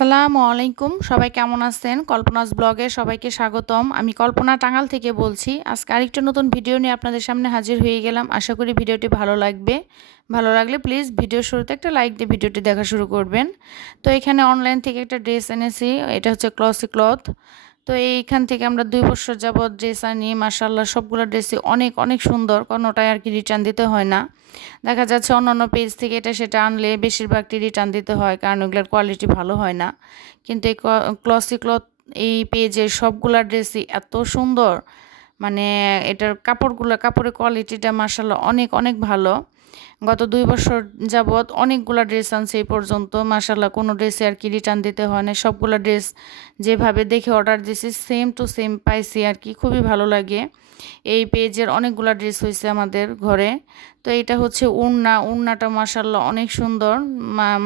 আসসালামু আলাইকুম। সবাই কেমন আছেন? কল্পনাস ব্লগে সবাইকে স্বাগতম। আমি কল্পনা টাঙ্গাল থেকে বলছি। আজকে আরেকটা নতুন ভিডিও নিয়ে আপনাদের সামনে হাজির হয়ে গেলাম। আশা করি ভিডিওটি ভালো লাগবে। ভালো লাগলে প্লিজ ভিডিও শুরুতে একটা লাইক দিয়ে ভিডিওটি দেখা শুরু করবেন। তো এখানে অনলাইন থেকে একটা ড্রেস এনেছি। এটা হচ্ছে ক্লসি ক্লথ। তো এইখান থেকে আমরা দুই বছর যাবৎ ড্রেস আনি মাসাল্লাহ সবগুলো ড্রেসই অনেক অনেক সুন্দর। কোনোটাই আর কি রিটার্ন দিতে হয় না। দেখা যাচ্ছে অন্য অন্য পেজ থেকে এটা সেটা আনলে বেশিরভাগটি রিটার্ন দিতে হয়, কারণ ওগুলোর কোয়ালিটি ভালো হয় না। কিন্তু এই ক্লসি ক্লথ এই পেজের সবগুলা ড্রেসই এত সুন্দর। মানে এটার কাপড়গুলো, কাপড়ের কোয়ালিটিটা মার্শাল্লাহ অনেক অনেক ভালো। গত দুই বছর যাবৎ অনেকগুলো ড্রেস আনছে এই পর্যন্ত। মাসাল্লাহ কোনো ড্রেসে আর কি রিটার্ন দিতে হয় না সবগুলো ড্রেস যেভাবে দেখে অর্ডার দিয়েছি সেম টু সেম পাইছি আর কি। খুবই ভালো লাগে। এই পেজের অনেকগুলো ড্রেস হয়েছে আমাদের ঘরে। তো এটা হচ্ছে উড়না। উড়নাটা মাসাল্লাহ অনেক সুন্দর।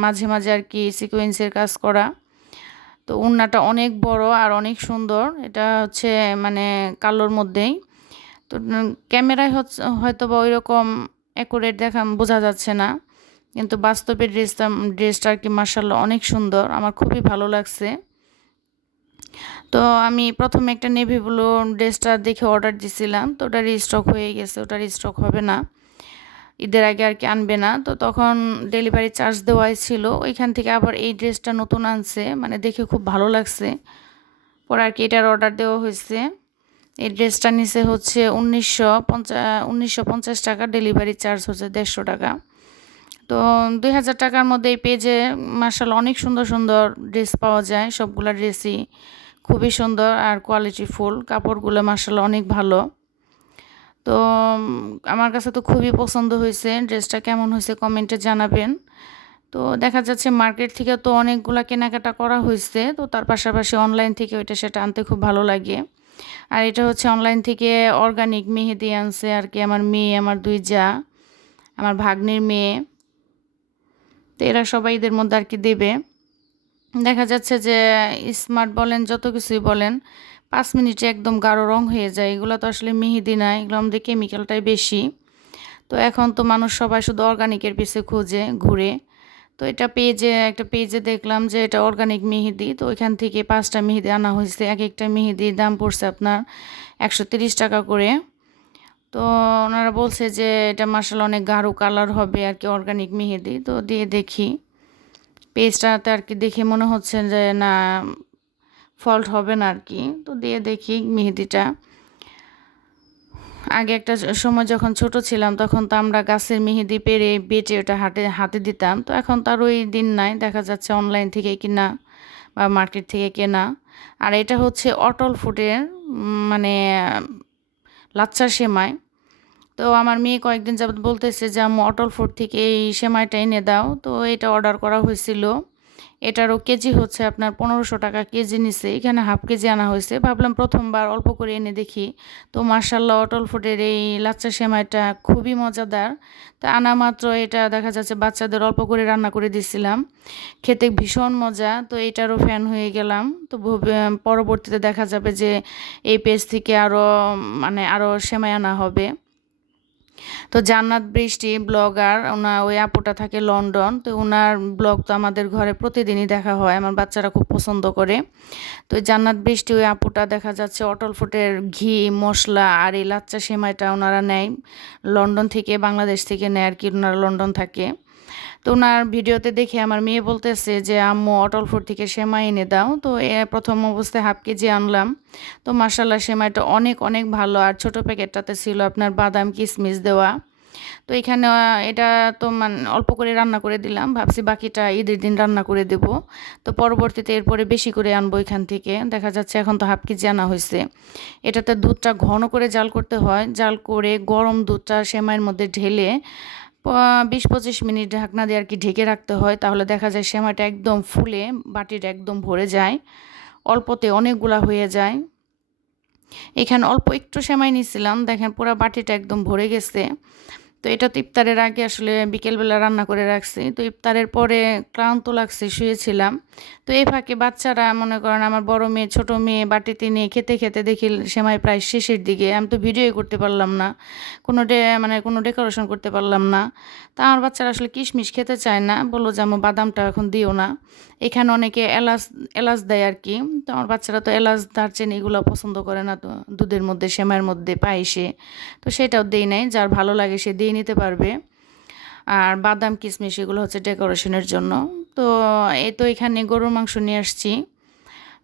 মাঝে মাঝে আর কি সিকোয়েন্সের কাজ করা। তো উড়নাটা অনেক বড় আর অনেক সুন্দর। এটা হচ্ছে মানে কালোর মধ্যেই। তো ক্যামেরায় হচ্ছে হয়তো বা ওই রকম অ্যাকুরেট দেখা বোঝা যাচ্ছে না। কিন্তু বাস্তবে ড্রেসটা ড্রেসটা আর কি মার্শাল্লাহ অনেক সুন্দর, আমার খুবই ভালো লাগছে। তো আমি প্রথমে একটা নেভি ব্লু ড্রেসটা দেখে অর্ডার দিছিলাম, তো ওটা রিস্টক হয়ে গেছে ওটা রিস্টক হবে না। ঈদের আগে আর কি আনবে না, তো তখন ডেলিভারি চার্জ দেওয়াই ছিল, ওইখান থেকে আবার এই ড্রেসটা নতুন আনছে মানে দেখে খুব ভালো লাগছে। পরে আর কি এটার অর্ডার দেওয়া হয়েছে। এই ড্রেসটা নিচে হচ্ছে উনিশশো পঞ্চাশ টাকা ডেলিভারি চার্জ হচ্ছে দেড়শো টাকা। তো দুই হাজার টাকার মধ্যে এই পেজে মার্শাল অনেক সুন্দর সুন্দর ড্রেস পাওয়া যায়। সবগুলো ড্রেসই খুবই সুন্দর আর কোয়ালিটি ফুল কাপড়গুলো মার্শাল অনেক ভালো। তো আমার কাছে তো খুবই পছন্দ হয়েছে। ড্রেসটা কেমন হয়েছে কমেন্টে জানাবেন। তো দেখা যাচ্ছে মার্কেট থেকে তো অনেকগুলো কেনাকাটা করা হয়েছে। তো তার পাশাপাশি অনলাইন থেকে ওইটা সেটা আনতে খুব ভালো লাগে। আর এটা হচ্ছে অনলাইন থেকে অর্গানিক মেহেদি আনছে আর কি আমার মেয়ে, আমার দুই যা, আমার ভাগ্নির মেয়ে। তো এরা সবাই এদের মধ্যে আর কি দেবে। দেখা যাচ্ছে যে স্মার্ট বলেন, যত কিছুই বলেন, পাঁচ মিনিটে একদম গাঢ় রং হয়ে যায়। এগুলো তো আসলে মেহেদি না, এগুলো আমাদের কেমিক্যালটাই বেশি। তো এখন তো মানুষ সবাই শুধু অর্গানিকের পিছে খুঁজে, ঘুরে। তো এটা পেজে, একটা পেজে দেখলাম যে এটা অর্গানিক মেহেদি। তো ওইখান থেকে পাঁচটা মেহেদি আনা হয়েছে। এক একটা মেহেদির দাম পড়ছে আপনার একশো টাকা করে। তো ওনারা বলছে যে এটা মার্শাল অনেক গাঢ় কালার হবে আর কি অর্গানিক মেহেদি। তো দিয়ে দেখি। পেজটাতে আর কি দেখে মনে হচ্ছে যে না ফল্ট হবে না আর কি। তো দিয়ে দেখি মেহেদিটা। আগে একটা সময় যখন ছোট ছিলাম, তখন তো আমরা গাছের মেহেদি পেরে বেটে ওটা হাতে হাতে দিতাম। তো এখন তার ওই দিন নাই, দেখা যাচ্ছে অনলাইন থেকে কিনা বা মার্কেট থেকে কেনা। আর এটা হচ্ছে অটল ফুডের মানে লাচ্চার সেমাই। তো আমার মেয়ে কয়েকদিন যাবত বলতেছে যে আমি অটল ফুড থেকে এই সেমাইটা এনে দাও। তো এটা অর্ডার করা হয়েছিল। এটারও কেজি হচ্ছে আপনার পনেরোশো টাকা কেজি নিছে এখানে হাফ কেজি আনা হয়েছে। ভাবলাম প্রথমবার অল্প করে এনে দেখি। তো মার্শাল্লাহ অটল ফুডের এই লাচ্চা সেমাইটা খুবই মজাদার। তা আনা মাত্র এটা দেখা যাচ্ছে বাচ্চাদের অল্প করে রান্না করে দিছিলাম খেতে ভীষণ মজা। তো এটারও ফ্যান হয়ে গেলাম। তো পরবর্তীতে দেখা যাবে যে এই পেজ থেকে আরও মানে আরও সেমাই আনা হবে। তো জান্নাত বৃষ্টি ব্লগার, ওনার ওই আপুটা থাকে লন্ডন, তো ওনার ব্লগ তো আমাদের ঘরে প্রতিদিনই দেখা হয়, আমার বাচ্চারা খুব পছন্দ করে। তো জান্নাত বৃষ্টি ওই আপুটা দেখা যাচ্ছে অটল ফুটের ঘি, মশলা আর এই লাচ্চা সেমাইটা ওনারা নেয়, লন্ডন থেকে বাংলাদেশ থেকে নেয় আর কি, ওনারা লন্ডন থাকে। তো ওনার ভিডিওতে দেখে আমার মেয়ে বলতেছে যে, আম্মু, অটল ফুড থেকে সেমাই এনে দাও। তো প্রথম অবস্থায় হাফ কেজি আনলাম। তো মার্শাল্লাহ সেমাইটা অনেক অনেক ভালো। আর ছোট প্যাকেটটাতে ছিল আপনার বাদাম কিশমিশ দেওয়া। তো এখানে, এটা তো মানে অল্প করে রান্না করে দিলাম। ভাবছি বাকিটা ঈদের দিন রান্না করে দেব। তো পরবর্তীতে এরপরে বেশি করে আনব এখান থেকে। দেখা যাচ্ছে এখন তো হাফ কেজি আনা হয়েছে এটাতে দুধটা ঘন করে জাল করতে হয়। জাল করে গরম দুধটা সেমাইয়ের মধ্যে ঢেলে বিশ পঁচিশ মিনিট ঢাকনা দিয়ে আর কি ঢেকে রাখতে হয়, তাহলে দেখা যায় সেমাইটা একদম ফুলে, বাটিটা একদম ভরে যায়, অল্পতে অনেকগুলা হয়ে যায়। এখানে অল্প একটু সেমাই নিয়েছিলাম দেখেন পুরো বাটিটা একদম ভরে গেছে। তো এটা তো ইফতারের আগে আসলে বিকেলবেলা রান্না করে রাখছি। তো ইফতারের পরে ক্লান্ত লাগছে, শুয়েছিলাম। তো এই ফাঁকে বাচ্চারা, মনে করেন আমার বড় মেয়ে, ছোট মেয়ে, বাটিতে নিয়ে খেতে খেতে দেখি সেমাই প্রায় শেষের দিকে। আমি তো ভিডিওই করতে পারলাম না। কোনো ডে মানে কোনো ডেকোরেশন করতে পারলাম না। তা আমার বাচ্চারা আসলে কিশমিশ খেতে চায় না। বলল যে আমার বাদামটা এখন দিও না। এখানে অনেকে এলাচ এলাচ দেয় আর কি। তো আমার বাচ্চারা তো এলাচ, দারচিনি এগুলো পছন্দ করে না তো, দুধের মধ্যে, সেমাইয়ের মধ্যে, পায়েসে। তো সেটাও দেই নাই। যার ভালো লাগে সে দিয়ে নিতে পারবে। আর বাদাম, কিশমিশ এগুলো হচ্ছে ডেকোরেশনের জন্য। তো এই তো এখানে গরুর মাংস নিয়ে আসছি।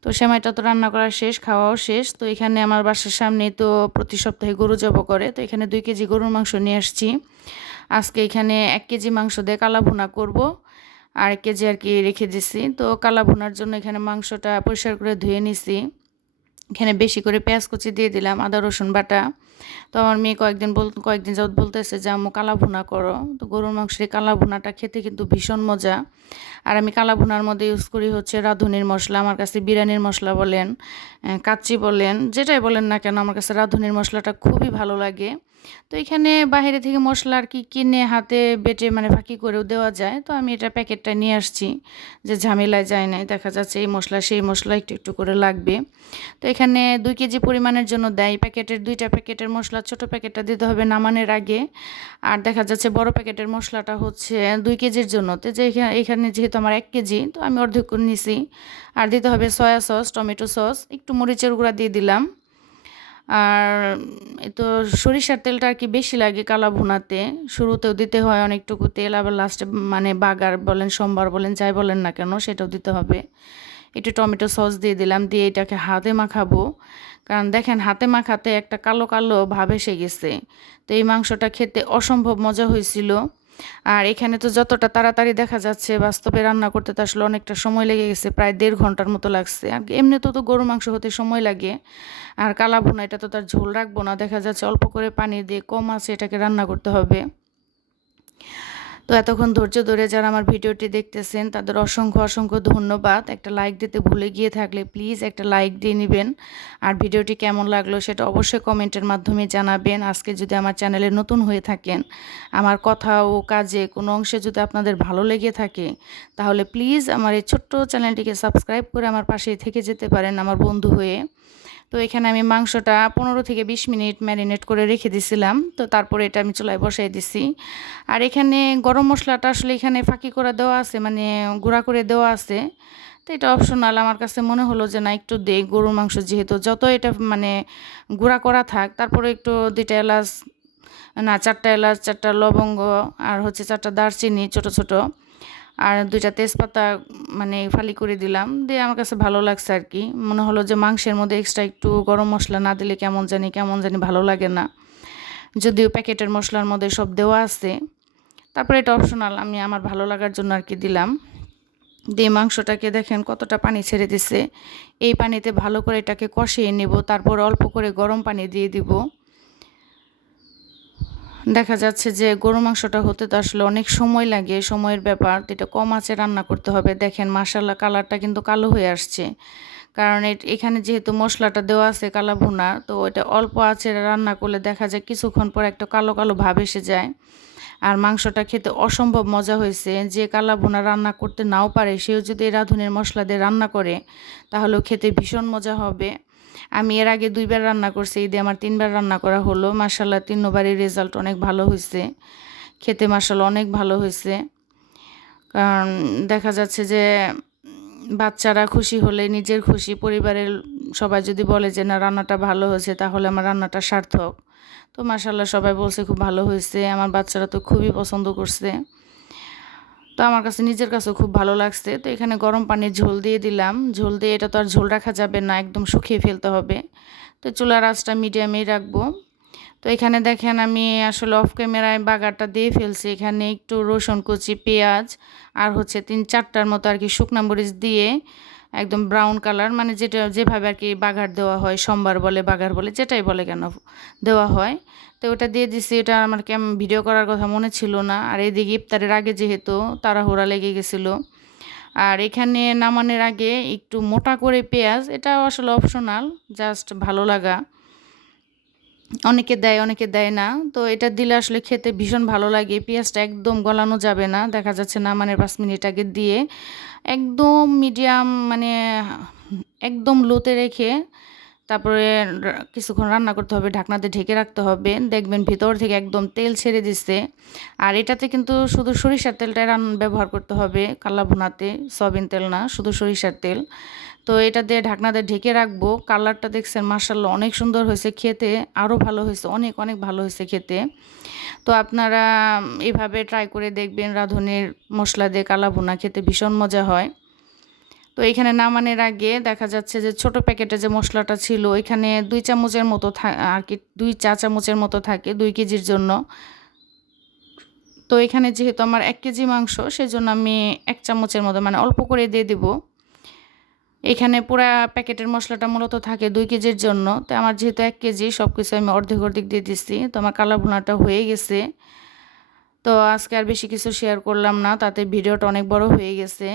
তো সেমাইটা তো রান্না করা শেষ, খাওয়াও শেষ। তো এখানে আমার বাসার সামনে তো প্রতি সপ্তাহে গরু জব করে। তো এখানে দুই কেজি গরুর মাংস নিয়ে আসছি। আজকে এখানে এক কেজি মাংস দিয়ে কালা ভুনা করব। আর এক কেজি আর কি রেখে দিছি। তো কালা ভুনার জন্য এখানে মাংসটা পরিষ্কার করে ধুয়ে নিছি। এখানে বেশি করে পেঁয়াজ কুচি দিয়ে দিলাম, আদা, রসুন বাটা। তো আমার মেয়ে কয়েকদিন বল, কয়েকদিন যাবত বলতেছে যে, আম্মু কালা ভুনা করো। তো গরুর মাংসের কালা ভুনাটা খেতে কিন্তু ভীষণ মজা। আর আমি কালা ভুনার মধ্যে ইউজ করি হচ্ছে রাঁধুনির মশলা, আমার কাছে বিরিয়ানির মশলা বলেন কাচ্চি বলেন, যেটাই বলেন না কেন, আমার কাছে রাঁধুনির মশলাটা খুবই ভালো লাগে। তো এখানে বাইরে থেকে মশলা আর কি কিনে হাতে বেটে মানে ফাঁকি করেও দেওয়া যায়। তো আমি এটা প্যাকেটটা নিয়ে আসছি, যে ঝামেলায় যায় নাই, দেখা যাচ্ছে এই মশলা, সেই মশলা একটু একটু করে লাগবে। তো এখানে দুই কেজি পরিমাণের জন্য দেয়। প্যাকেটের দুইটা প্যাকেটের মশলা, ছোট প্যাকেটটা দিতে হবে নামানের আগে। আর দেখা যাচ্ছে বড় প্যাকেটের মশলাটা হচ্ছে দুই কেজির জন্য। তো যে এখানে যেহেতু আমার এক কেজি, তো আমি অর্ধেক নিছি। আর দিতে হবে সয়া সস, টমেটো সস, একটু মরিচের গুঁড়া দিয়ে দিলাম। আর তো সরিষার তেলটা আর কি বেশি লাগে কালা ভুনাতে। শুরুতেও দিতে হয় অনেকটুকু তেল, আবার লাস্টে মানে বাগার বলেন, সোমবার বলেন, যাই বলেন না কেন, সেটাও দিতে হবে। একটু টমেটো সস দিয়ে দিলাম, দিয়ে এটাকে হাতে মাখাবো। কারণ দেখেন, হাতে মাখাতে একটা কালো কালো ভাব এসে গেছে। তো এই মাংসটা খেতে অসম্ভব মজা হয়েছিল। আর এখানে তো যতটা তাড়াতাড়ি দেখা যাচ্ছে, বাস্তবে রান্না করতে তো আসলে অনেকটা সময় লেগে গেছে, প্রায় দেড় ঘণ্টার মতো লাগছে। আর এমনি তো তো গরু মাংস হতে সময় লাগে। আর কালা ভুনা এটা তো তার ঝোল রাখব না, দেখা যাচ্ছে অল্প করে পানি দিয়ে কম আছে এটাকে রান্না করতে হবে। তো এতক্ষণ ধৈর্য ধরে যারা আমার ভিডিওটি দেখতেছেন, তাদের অসংখ্য অসংখ্য ধন্যবাদ। একটা লাইক দিতে ভুলে গিয়ে থাকলে প্লিজ একটা লাইক দিয়ে নেবেন। আর ভিডিওটি কেমন লাগল সেটা অবশ্যই কমেন্টের মাধ্যমে জানাবেন। আজকে যদি আমার চ্যানেলে নতুন হয়ে থাকেন, আমার কথা ও কাজে কোনো অংশে যদি আপনাদের ভালো লেগে থাকে, তাহলে প্লিজ আমার এই ছোট্ট চ্যানেলটিকে সাবস্ক্রাইব করে আমার পাশে থেকে যেতে পারেন আমার বন্ধু হয়ে। তো এখানে আমি মাংসটা পনেরো থেকে বিশ মিনিট ম্যারিনেট করে রেখে দিছিলাম। তো তারপরে এটা আমি চুলায় বসাই দিছি। আর এখানে গরম মশলাটা আসলে এখানে ফাঁকি করে দেওয়া আছে মানে গুঁড়া করে দেওয়া আছে। তো এটা অপশনাল আমার কাছে মনে হলো যে না, একটু দে, গরুর মাংস যেহেতু যত এটা মানে গুঁড়া করা থাক, তারপরে একটু দুইটা এলাচ, না, চারটা এলাচ, চারটা লবঙ্গ, আর হচ্ছে চারটা দারচিনি ছোট ছোট। আর দুইটা তেজপাতা মানে ফালি করে দিলাম। দিয়ে আমার কাছে ভালো লাগছে আর কি। মনে হলো যে মাংসের মধ্যে এক্সট্রা একটু গরম মশলা না দিলে কেমন জানি কেমন জানি ভালো লাগে না। যদিও প্যাকেটের মশলার মধ্যে সব দেওয়া আছে। তারপরে এটা অপশনাল আমি আমার ভালো লাগার জন্য আর কি দিলাম। দিয়ে মাংসটাকে দেখেন কতটা পানি ছেড়ে দিছে। এই পানিতে ভালো করে এটাকে কষিয়ে নেব, তারপর অল্প করে গরম পানি দিয়ে দিব। দেখা যাচ্ছে যে গরু মাংসটা হতে তো আসলে অনেক সময় লাগে, সময়ের ব্যাপার। এটা কম আছে রান্না করতে হবে। দেখেন মাসাল্লা কালারটা কিন্তু কালো হয়ে আসছে। কারণ এখানে যেহেতু মশলাটা দেওয়া আছে কালা ভুনা, তো এটা অল্প আছে রান্না করলে দেখা যায় কিছুক্ষণ পর একটা কালো কালো ভাব এসে যায়। আর মাংসটা খেতে অসম্ভব মজা হয়েছে। যে কালা ভুনা রান্না করতে নাও পারে, সেও যদি রাঁধুনের মশলা দিয়ে রান্না করে, তাহলেও খেতে ভীষণ মজা হবে। আমি এর আগে দুইবার রান্না করছি, ঈদে আমার তিনবার রান্না করা হলো। মার্শাল্লাহ তিনবারই রেজাল্ট অনেক ভালো হয়েছে খেতে মার্শাল্লাহ অনেক ভালো হয়েছে কারণ দেখা যাচ্ছে যে, বাচ্চারা খুশি হলে, নিজের খুশি পরিবারের সবাই যদি বলে যে, না, রান্নাটা ভালো হয়েছে, তাহলে আমার রান্নাটা সার্থক। তো মার্শাল্লাহ সবাই বলছে, খুব ভালো হয়েছে। আমার বাচ্চারা তো খুবই পছন্দ করছে। তো আমার কাছে নিজের কাছেও খুব ভালো লাগছে। তো এখানে গরম পানির ঝোল দিয়ে দিলাম। ঝোল দিয়ে এটা তো আর ঝোল রাখা যাবে না, একদম শুকিয়ে ফেলতে হবে। তো চুলার আঁচটা মিডিয়ামেই রাখব। তো এখানে দেখেন আমি আসলে অফ ক্যামেরায় বাগারটা দিয়ে ফেলছি। এখানে একটু রসুন, কুচি, পেঁয়াজ আর হচ্ছে তিন চারটার মতো আর কি শুকনা মরিচ দিয়ে একদম ব্রাউন কালার মানে যেটা যেভাবে আর কি বাগার দেওয়া হয়, সোমবার বলে বাগার বলে, যেটাই বলে কেন দেওয়া হয়। তো ওটা দিয়ে দিছি, এটা আমার কেমন ভিডিও করার কথা মনে ছিল না। আর এদিকে ইফতারের আগে যেহেতু তাড়াহুড়া লেগে গেছিল। আর এখানে নামানোর আগে একটু মোটা করে পেঁয়াজ, এটা আসলে অপশনাল জাস্ট ভালো লাগা। অনেকে দেয় অনেকে দেয় না। তো এটা দিলে আসলে খেতে ভীষণ ভালো লাগে। পেঁয়াজটা একদম গলানো যাবে না। দেখা যাচ্ছে না মানে পাঁচ মিনিট আগে দিয়ে একদম মিডিয়াম মানে একদম লোতে রেখে তারপরে কিছুক্ষণ রান্না করতে হবে, ঢাকনাতে ঢেকে রাখতে হবে। দেখবেন ভিতর থেকে একদম তেল ছেড়ে দিচ্ছে আর এটাতে কিন্তু শুধু সরিষার তেলটাই রান, ব্যবহার করতে হবে কালা ভুনাতে সয়াবিন তেল না, শুধু সরিষার তেল। তো এটা দিয়ে ঢাকনা দিয়ে ঢেকে রাখব। কালারটা দেখছেন মার্শাল্লাহ অনেক সুন্দর হয়েছে খেতে, আরও ভালো হয়েছে, অনেক অনেক ভালো হয়েছে খেতে। তো আপনারা এভাবে ট্রাই করে দেখবেন রাঁধুনির মশলা দিয়ে কালা ভুনা খেতে ভীষণ মজা হয়। তো এখানে নামানোর আগে দেখা যাচ্ছে যে ছোট প্যাকেটে যে মশলাটা ছিল, এখানে দুই চামচের মতো আর কি, দুই চা চামচের মতো থাকে দুই কেজির জন্য। তো এখানে যেহেতু আমার এক কেজি মাংস, সেজন্য আমি এক চামচের মতো মানে অল্প করে দিয়ে দিব। এখানে পুরো প্যাকেটের মশলাটা মূলত থাকে দুই কেজির জন্য। তো আমার যেহেতু এক কেজি সব কিছু আমি অর্ধেক অর্ধেক দিয়ে দিচ্ছি তো আমার কালা ভুনাটা হয়ে গেছে। তো আজকে আর বেশি কিছু শেয়ার করলাম না, তাতে ভিডিওটা অনেক বড় হয়ে গেছে।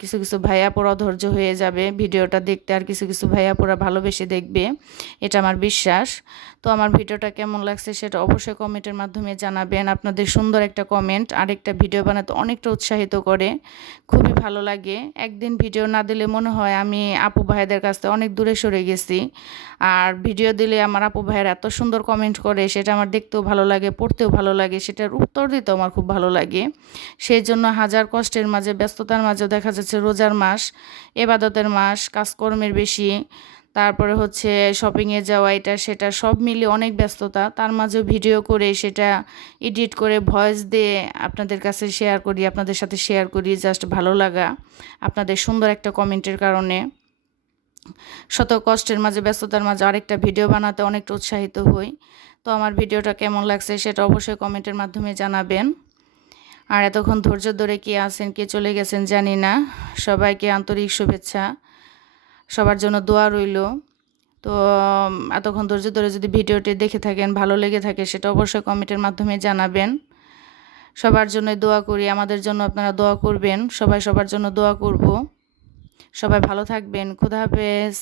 কিছু কিছু ভাইয়া ভাইয়াপোরা ধৈর্য হয়ে যাবে, ভিডিওটা দেখতে আর কিছু কিছু ভাইয়া ভাইয়াপোরা ভালোবেসে দেখবে, এটা আমার বিশ্বাস। তো আমার ভিডিওটা কেমন লাগছে সেটা অবশ্যই কমেন্টের মাধ্যমে জানাবেন। আপনাদের সুন্দর একটা কমেন্ট আরেকটা ভিডিও বানাতে অনেকটা উৎসাহিত করে, খুবই ভালো লাগে। একদিন ভিডিও না দিলে মনে হয় আমি আপু ভাইদের কাছ থেকে অনেক দূরে সরে গেছি। আর ভিডিও দিলে আমার আপু ভাইয়ের এত সুন্দর কমেন্ট করে, সেটা আমার দেখতেও ভালো লাগে, পড়তেও ভালো লাগে, সেটার উত্তর দিতেও আমার খুব ভালো লাগে। সেই জন্য হাজার কষ্টের মাঝে, ব্যস্ততার মাঝে দেখা যাচ্ছে রোজার মাস, এবাদতের মাস, কাজকর্মের বেশি, তারপরে হচ্ছে শপিংয়ে যাওয়া, এটা, সেটা, সব মিলে অনেক ব্যস্ততা। তার মাঝেও ভিডিও করে, সেটা এডিট করে ভয়েস দিয়ে আপনাদের কাছে শেয়ার করি, আপনাদের সাথে শেয়ার করি জাস্ট ভালো লাগা আপনাদের সুন্দর একটা কমেন্টের কারণে। শত কষ্টের মাঝে, ব্যস্ততার মাঝে আরেকটা ভিডিও বানাতে অনেকটা উৎসাহিত হই। তো আমার ভিডিওটা কেমন লাগছে সেটা অবশ্যই কমেন্টের মাধ্যমে জানাবেন। আর এতক্ষণ ধৈর্য ধরে কে আছেন, কে চলে গেছেন জানি না। সবাইকে আন্তরিক শুভেচ্ছা। সবার জন্য দোয়া রইল। তো এতক্ষণ ধৈর্য ধরে যদি ভিডিওটি দেখে থাকেন, ভালো লেগে থাকে সেটা অবশ্যই কমেন্টের মাধ্যমে জানাবেন। সবার জন্য দোয়া করি, আমাদের জন্য আপনারা দোয়া করবেন। সবাই সবার জন্য দোয়া করব। সবাই ভালো থাকবেন। খুদা হাফেজ।